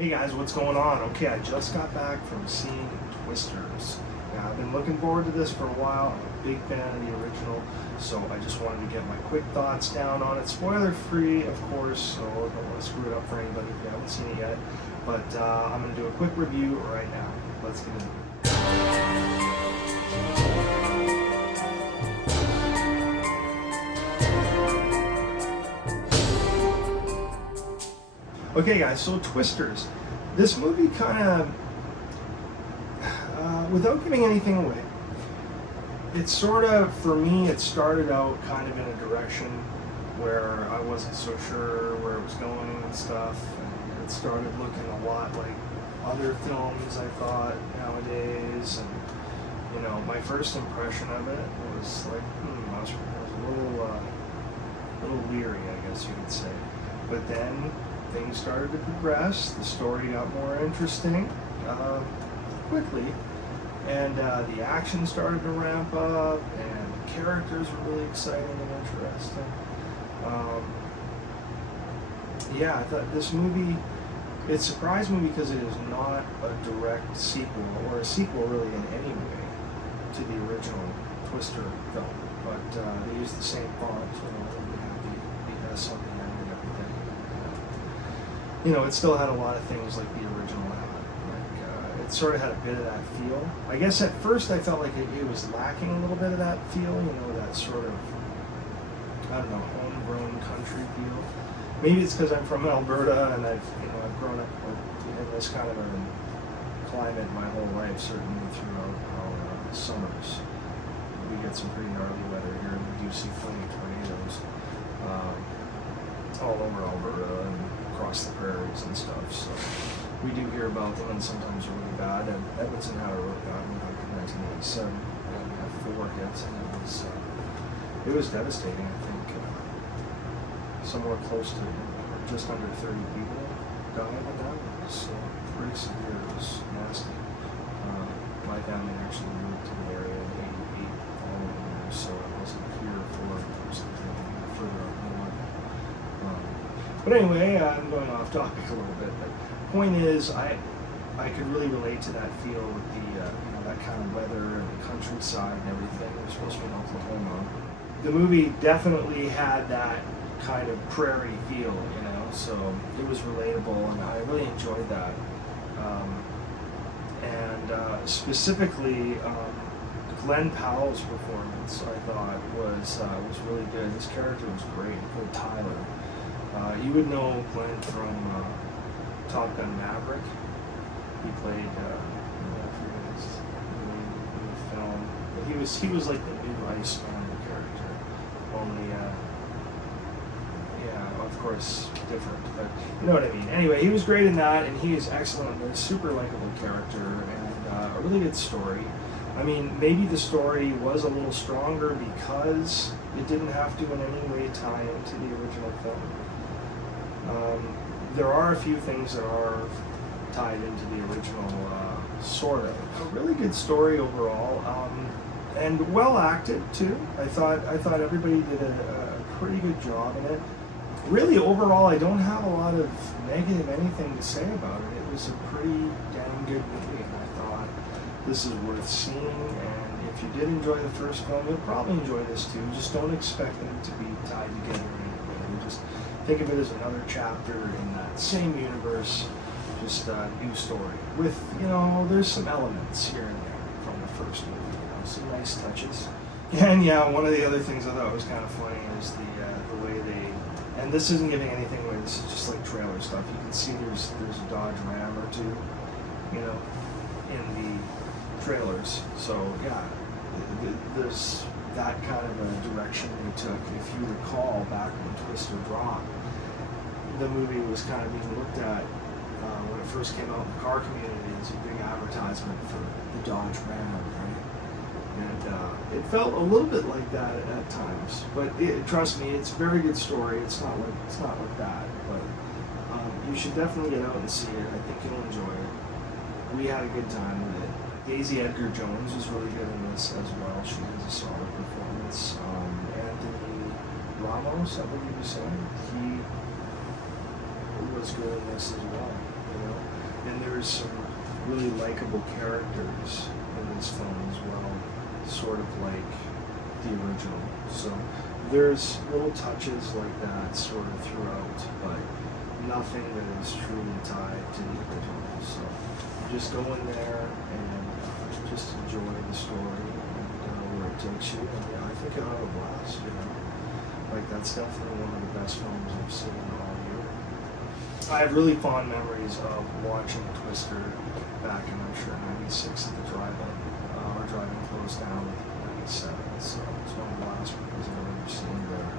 Hey guys, what's going on? Okay, I just got back from seeing Twisters. Now, I've been looking forward to this for a while. I'm a big fan of the original, so I just wanted to get my quick thoughts down on it. Spoiler free, of course, so I don't want to screw it up for anybody if you haven't seen it yet. But I'm going to do a quick review right now. Let's get into it. Okay guys, so Twisters. This movie kind of, without giving anything away, it's sort of, for me, it started out kind of in a direction where I wasn't so sure where it was going and stuff, and it started looking a lot like other films I thought nowadays, and you know, my first impression of it was like, I was a little weary, I guess you could say. But then things started to progress, the story got more interesting quickly, and the action started to ramp up, and the characters were really exciting and interesting. Yeah, I thought this movie, it surprised me because it is not a direct sequel, or a sequel really in any way, to the original Twister film, but they used the same font, you know, they have the S on the end and everything. You know, it still had a lot of things like the original had. Like, it sort of had a bit of that feel. I guess at first I felt like it was lacking a little bit of that feel, you know, that sort of, I don't know, homegrown country feel. Maybe it's because I'm from Alberta and I've grown up in this kind of a climate my whole life, certainly throughout our summers. We get some pretty gnarly weather here, and we do see plenty of tornadoes all over Alberta and across the prairies and stuff. So we do hear about them, and sometimes they're really bad. And Edmonton had a really bad one back in 1987, and we had 4 hits, and it was devastating. I think somewhere close to just under 30 people died in that. It was pretty severe. It was nasty. My family actually moved to the area in '88 following there, so I wasn't here for something further up north. But anyway, I'm going off topic a little bit. But point is, I could really relate to that feel with the you know, that kind of weather and the countryside and everything. We're supposed to be in Oklahoma. The movie definitely had that kind of prairie feel, you know, so it was relatable, and I really enjoyed that. Specifically, Glenn Powell's performance, I thought, was really good. His character was great. He played Tyler. You would know Glenn from Top Gun Maverick. He played the film. But he was like the new Iceman character, only yeah, of course, different. But you know what I mean. Anyway, he was great in that, and he is excellent. A super likable character, and a really good story. I mean, maybe the story was a little stronger because it didn't have to in any way tie into the original film. There are a few things that are tied into the original, sort of. A really good story overall, and well acted too. I thought everybody did a pretty good job in it. Really, overall, I don't have a lot of negative anything to say about it. It was a pretty damn good movie, and I thought this is worth seeing. And if you did enjoy the first film, you'll probably enjoy this too. Just don't expect them to be tied together in any way. Just think of it as another chapter in that same universe, just a new story. With, you know, there's some elements here and there from the first movie, you know, some nice touches. And yeah, one of the other things I thought was kind of funny is the way they, and this isn't giving anything away, this is just like trailer stuff. You can see there's a Dodge Ram or two, you know, in the trailers. So yeah, there's that kind of a direction they took. If you recall, back when Twister dropped, the movie was kind of being looked at when it first came out in the car community as a big advertisement for the Dodge Ram, right? And it felt a little bit like that at times, but trust me, it's a very good story. It's not like that, but you should definitely get out and see it. I think you'll enjoy it. We had a good time with it. Daisy Edgar Jones was really good in this as well. She has a solid performance. Anthony Ramos, I believe you said, he was good in this as well. You know, there's some really likable characters in this film as well, sort of like the original. So there's little touches like that sort of throughout, but nothing that is truly tied to the original. So just go in there and just enjoy the story and where it takes you. And yeah, I think you'll have a blast, you know. Like, that's definitely one of the best films I've seen all year. I have really fond memories of watching Twister back in, I'm sure, 96 at the drive-in. Our drive-in closed down in 97, so it's one of the last movies I've ever seen there,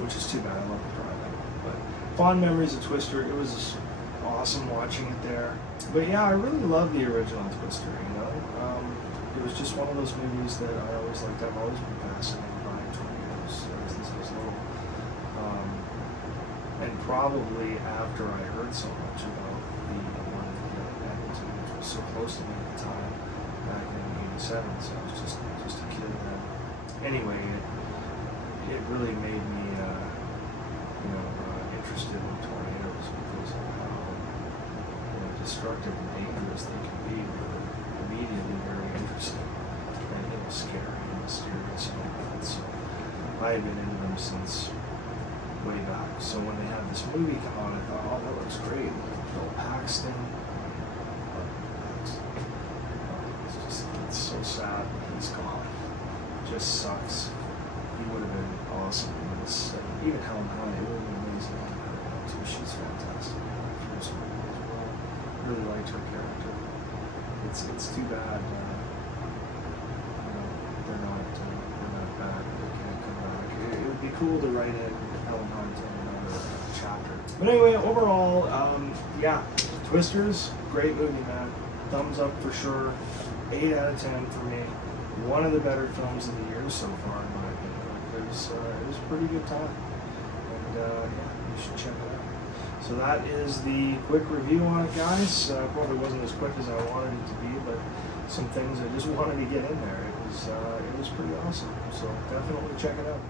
which is too bad. I love the drive-in. But fond memories of Twister. It was awesome watching it there. But yeah, I really love the original Twister, you know. It was just one of those movies that I always liked. I've always been fascinated by tornadoes since I was little. And probably after I heard so much about the one in Edmonton, which was so close to me at the time, back in '87, so I was just a kid then. Anyway, it really made me, interested in tornadoes because of how destructive and dangerous they can be. They're immediately very interesting and scary and mysterious and all that. So I had been into them since way back. So when they had this movie come out, I thought, oh, that looks great. Bill Paxton. It's so sad that he's gone. It just sucks. He would have been awesome in this. Even Helen Hunt, it would have been amazing on her too. She's fantastic in that first movie as well. Really liked her character. It's too bad. They're not back. They can't come back. It would be cool to write in Helen Hunt in another chapter. But anyway, overall, yeah, Twisters, great movie, man. Thumbs up for sure. 8 out of 10 for me. One of the better films of the year so far, in my opinion. It was a pretty good time, and yeah, you should check it out. So that is the quick review on it, guys. Probably wasn't as quick as I wanted it to be, but some things I just wanted to get in there. It was pretty awesome. So definitely check it out.